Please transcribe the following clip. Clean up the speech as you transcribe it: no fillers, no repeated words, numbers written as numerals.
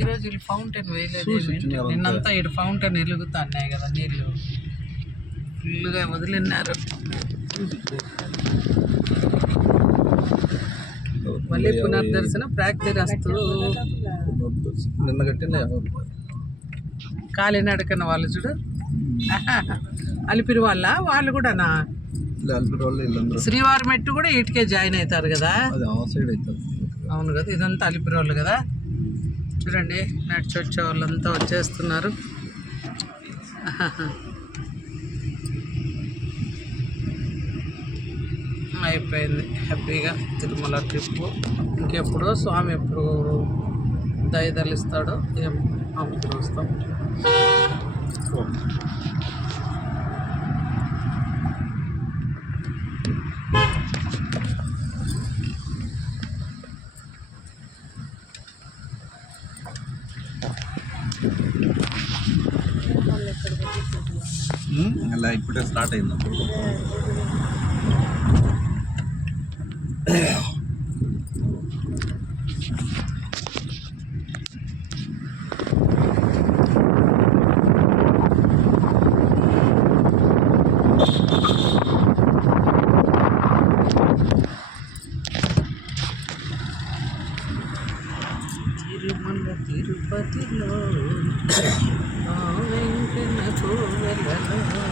ఈరోజు వీళ్ళు ఫౌంటైన్ వేయలేదు. నిన్నంతా ఇటు ఫౌంటైన్ వెలుగుతున్నాయి కదా, నీళ్ళు ఫుల్గా వదిలిన్నారు. మళ్ళీ పునర్దర్శన ప్రాక్తిరస్తు. నిన్న కట్టిన కాలినడకన వాళ్ళు చూడు, అలిపిరి వాళ్ళు కూడానా? శ్రీవారి మెట్టు కూడా ఇటుకే జాయిన్ అవుతారు కదా. అవును కదా, ఇదంతా అలిపిరి వాళ్ళు కదా. చూడండి నడిచి వచ్చే వాళ్ళంతా వచ్చేస్తున్నారు. అయిపోయింది హ్యాపీగా తిరుమల ట్రిప్పు. ఇంకెప్పుడో స్వామి ఎప్పుడు దయదలిస్తాడో ఏం అప్పుడు వస్తాం. అలా ఇప్పుడే స్టార్ట్ అయింది. తిరుమల తిరుపతిలో వెంకన్న కోవెలలో